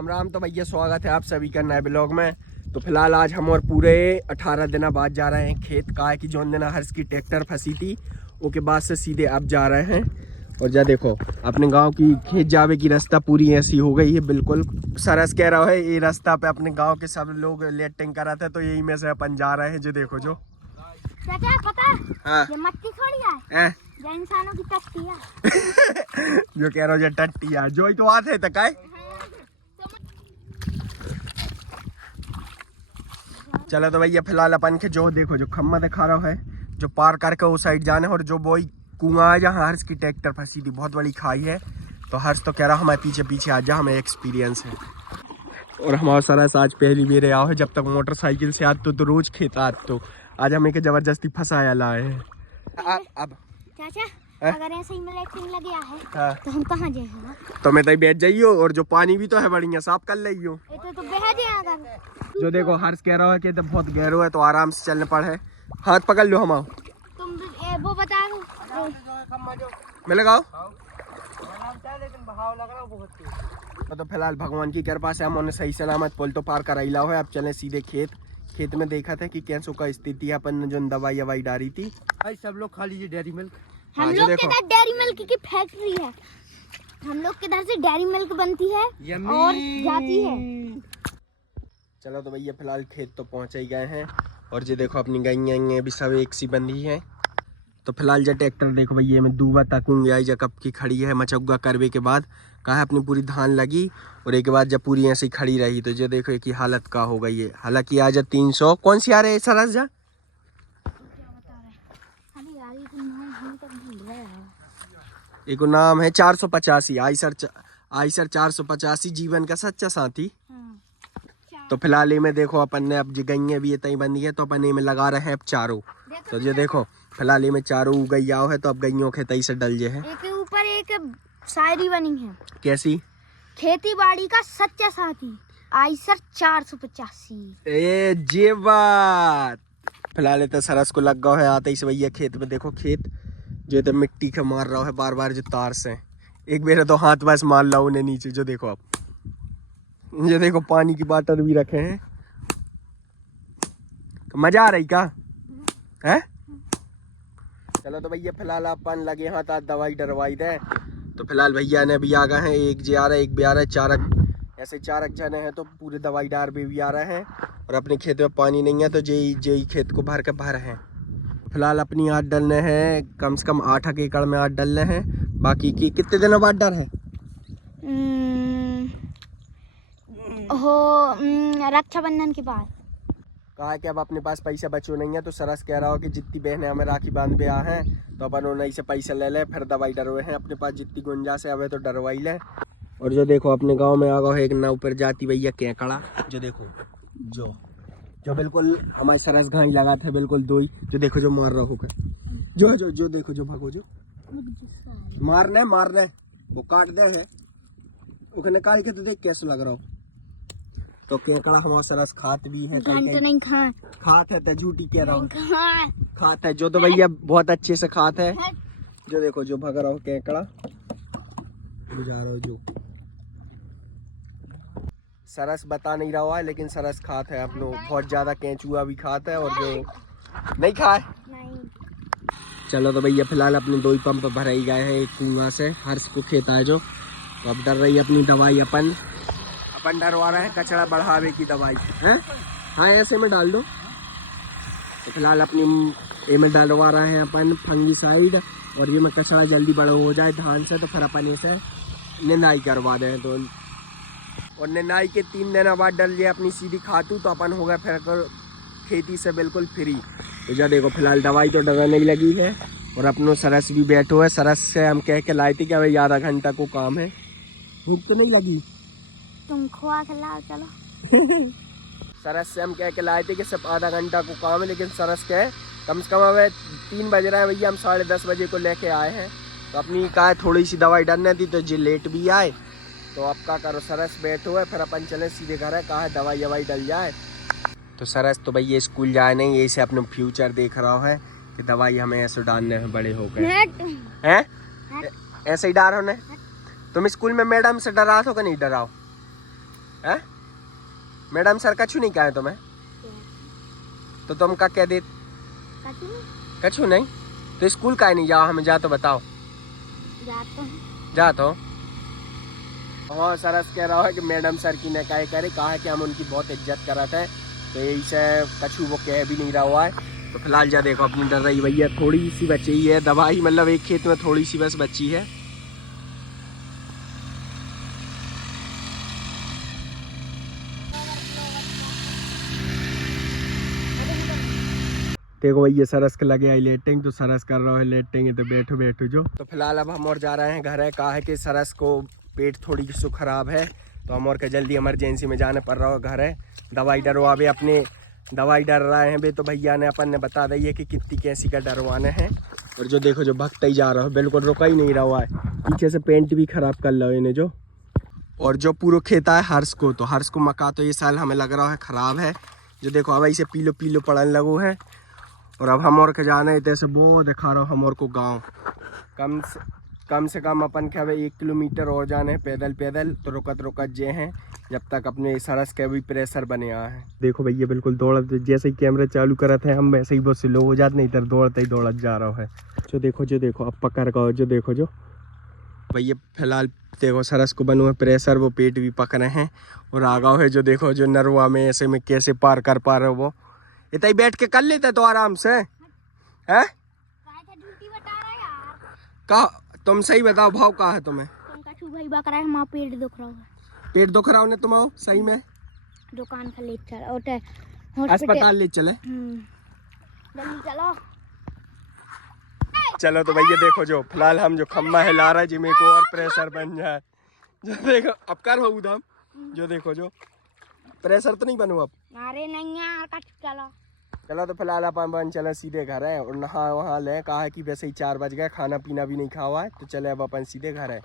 राम राम। तो भैया स्वागत है आप सभी का नए ब्लॉग में। तो फिलहाल आज हम और पूरे 18 दिन बाद जा रहे हैं खेत। का है कि जोन दिन हर्ष की ट्रैक्टर फंसी थी उसके बाद से सीधे अब जा रहे हैं। और जा देखो अपने गांव की खेत जावे की रास्ता पूरी ऐसी हो गई है बिल्कुल। सरस कह रहा है ये रास्ता पे अपने गांव के सब लोग लेटिंग कर रहे थे तो यही में से अपन जा रहे हैं। जो देखो जो क्या पता हाँ ये मट्टी थोड़ी है ये इंसानों की टट्टी है। जो कह रहा हो टट्टी है जो ही तो आते है तकाय। चलो तो भैया फिलहाल अपन के जो देखो जो खम्मा दिखा रहा है जो पार करके उस साइड जाना है। और जो बोई कुआं है जहाँ हर्ष की ट्रैक्टर फंसी थी बहुत बड़ी खाई है। तो हर्ष तो कह रहा हमारे पीछे पीछे आ जा हमें एक्सपीरियंस है। और हमारा सरस आज पहली बार आओ है जब तक मोटरसाइकिल से आते तो रोज खेत आते तो आज हमें के जबरदस्ती फंसाया लाए है। अब चाचा अगर ऐसे ही मिलेटिंग लग गया है हाँ। तो हम कहाँ जाएंगे? तो मैं तो बैठ जाइयो और जो पानी भी तो है बढ़िया साफ कर लियो। तो बह जाएगा। जो देखो हर्ष कह रहा है कि तो बहुत गहरो है तो आराम से चलने पड़े। हाथ पकड़ लो हम। तुम वो बता दो मैं लगाओ। तो फिलहाल भगवान की कृपा से हम सही सलामत पुल तो पार कराइला है। अब चले सीधे खेत। खेत में देखा था कि कैसो का स्थिति है। अपन ने जो दवाई ववाई डाली थी भाई सब लोग खा लीजिए डेयरी मिल्क। हम लोग के इधर डेयरी मिल्क की फैक्ट्री है। हम लोग के इधर से डेयरी मिल्क बनती है और जाती है। चलो तो भैया फिलहाल खेत तो पहुंच ही गए हैं। और जो देखो अपनी गायें भी सब एक सी बंधी है। तो फिलहाल जो ट्रैक्टर देखो भैया मैं दूबा तकूंगी आई जब की खड़ी है मचौगा करवे के बाद कहा अपनी पूरी धान लगी। और एक बार जब पूरी ऐसे ही खड़ी रही तो जो देखो एक हालत का हो गई है। हालांकि आज 300 कौन सी आ रहे है सरस जा एक नाम है 485 आइसर 485 जीवन का सच्चा साथी। तो फिलहाल में देखो अपन ने अब गैया भी इतनी बंदी है तो अपन में लगा रहे हैं अब चारों। तो ये देखो फिलहाल में चारों गैया है तो अब गैयों के तई से डल जे है। एक ऊपर एक शायरी बनी है कैसी खेती बाड़ी का सच्चा साथी आइसर 485। ए जे बात फिलहाल तो सरस को लग गया है आते ही भैया खेत में देखो खेत जो तो मिट्टी के मार रहा है बार बार जो तार से एक बेर तो हाथ बस मार ला उन्हें नीचे। जो देखो अब ये देखो पानी की बोतल भी रखे हैं। तो मजा आ रही का है। चलो तो भैया फिलहाल अपन लगे हाथ आज दवाई डरवाई दे। तो फिलहाल भैया ने भी आ गए हैं एक जे आ रहा है एक भी आ रहा है चार ऐसे 4 जने हैं तो पूरे दवाई डार भी आ रहे हैं। और अपने खेत में पानी नहीं है तो जेई खेत को भर के भर हैं। फिलहाल अपनी आठ डलने हैं कम से कम 8 एकड़ में 8 डलने हैं। बाकी की कितने दिनों बाद डर है रक्षाबंधन के बाद। कहा कि अब अपने पास पैसा बचो नहीं है तो सरस कह रहा हो कि जितनी बहनें हमें राखी बांध पे आ हैं तो अपन उन्हीं से पैसा ले ले फिर दवाई डरवे हैं। अपने पास जितनी गुंजाइश है अब तो डरवाई ले। और जो देखो अपने गांव में आ गए एक नाव पर जाती भैया केकड़ा। जो देखो जो बिल्कुल हमारे सरस घाई लगा थे बिल्कुल दो ही। जो देखो जो मार रहा होकर जो देखो जो भगो जो मारने वो काट दे है वो निकाल के तो देख कैसे लग रहा हो। तो केकड़ा हमारा सरस खात भी है नहीं खात है तो झूठी कह रहा हूँ खात है जो तो भैया बहुत अच्छे से खात है। जो देखो जो भग रहा हो केकड़ा जा रहा हो जो सरस बता नहीं रहा है लेकिन सरस खात है अपनो बहुत ज्यादा केंचुआ भी खाता है और जो नहीं खाए नहीं। चलो तो भैया फिलहाल अपने 2 ही पंप भर ही गए हैं एक कुआं से हर्ष को खेत है जो। तो अब डर रही है अपनी दवाई अपन डरवा रहे हैं कचरा बढ़ावे की दवाई है। हाँ ऐसे में डाल दो। तो फिलहाल अपनी में डलवा रहे हैं अपन फंगीसाइड और ये में कचरा जल्दी बड़ा हो जाए धान से तो फिर अपन इसे निंदाई करवा दें। तो और निंदाई के 3 दिन बाद डल जाए अपनी सीधी खातू तो अपन हो गए फिर खेती से बिल्कुल फ्री। तो जा देखो फिलहाल दवाई तो डरने लगी है और अपनों सरस भी बैठो है। सरस से हम कह के लाए थे कि भाई आधा घंटा को काम है। भूख तो नहीं लगी तुम खोआ खिलाओ चलो। सरस से हम कह के लाए थे कि सिर्फ आधा घंटा को काम है लेकिन सरस कहे कम से कम अब 3 बज रहे हैं भैया हम 10:30 बजे को लेके आए हैं। तो अपनी कहा थोड़ी सी दवाई डरने थी तो जी लेट भी आए। तो अब क्या करो सरस बैठो है फिर अपन चले सीधे घर है कहा दवाई ववाई डल जाए। तो सरस तो भैया स्कूल जाए नहीं यही से अपने फ्यूचर देख रहा है कि दवाई हमें ऐसे डालने हैं बड़े हो गए हैं ऐसे ही डार होने। तुम स्कूल में मैडम से डरा हो कि नहीं डराओ? है? मैडम सर कछु नहीं कहे तुम्हें? तो तुम का कह दे? कछु नहीं? तो स्कूल का नहीं जाओ, हमें जा तो बताओ। जा तो। हाँ सरस कह रहा है कि मैडम सर की न कहा है कि हम उनकी बहुत इज्जत करते हैं, तो यही से कछु वो कह भी नहीं रहा हुआ है। तो फिलहाल जा देखो अपनी डर रही भैया, थोड़ी सी बची ही है दवाई, मतलब एक खेत में थोड़ी सी बस बची है। देखो भैया सरस के लगे आई लेटिंग, तो सरस कर रहा है लेटिंग, तो बैठो बैठो जो। तो फिलहाल अब हम और जा रहे हैं घर है, कहा है कि सरस को पेट थोड़ी सो खराब है, तो हम और के जल्दी इमरजेंसी में जाने पड़ रहा है। घर है दवाई डरवावे, अपने दवाई डर रहे हैं बे, तो भैया ने अपन ने बता दी है कि कितनी कैसी का डरवाने हैं। और जो देखो जो भगता ही जा रहा है, बिल्कुल रुका ही नहीं रहा हुआ है, पीछे से पेंट भी खराब कर लो इन्हें जो। और जो पूरा खेता है हर्ष को, तो हर्ष को मका तो ये साल हमें लग रहा है खराब है। जो देखो अब ऐसे पीलो पीलो पड़ने लगो है। और अब हम और के जाना है तैसे वो दिखा रहा हूँ हम और को गाँव, कम से कम अपन के अब 1 किलोमीटर और जाने हैं पैदल पैदल, तो रुकत जे हैं जब तक अपने सरस के भी प्रेशर बने आ है। देखो भैया बिल्कुल दौड़त, जैसे ही कैमरा चालू करा था हम वैसे ही बहुत से लोग हो जाते, नहीं इधर दौड़ते ही दौड़त जा रहा है। जो देखो अब पकड़ का जो देखो जो भैया फिलहाल देखो सरस को बनो है प्रेशर, वो पेट भी पक रहे हैं। और आगा है जो देखो जो नरवा में ऐसे में कैसे पार कर पा रहे हो, वो इतना ही बैठ के कर लेते तो आराम से है। का तुम सही बताओ भाव कहा है तुम्हें? पेट दुख रहा है। पेट दुख रहा है तुम्हें सही में? दुकान का ले चल, अस्पताल ले चले। जल्दी चलो। चलो तो भैया देखो जो फिलहाल हम जो खम्मा हिला रहा है जिसमें को और प्रेशर बन जाए। जो देखो अब कर हो उधम, जो देखो जो प्रेशर तो नहीं बनू अब। अरे नहीं यार चलो। चलो तो फिलहाल अपन चले सीधे घर है, और नहा वहाँ ले, कहा है कि वैसे ही 4 बज गए, खाना पीना भी नहीं खा हुआ है, तो चले अब अपन सीधे घर है।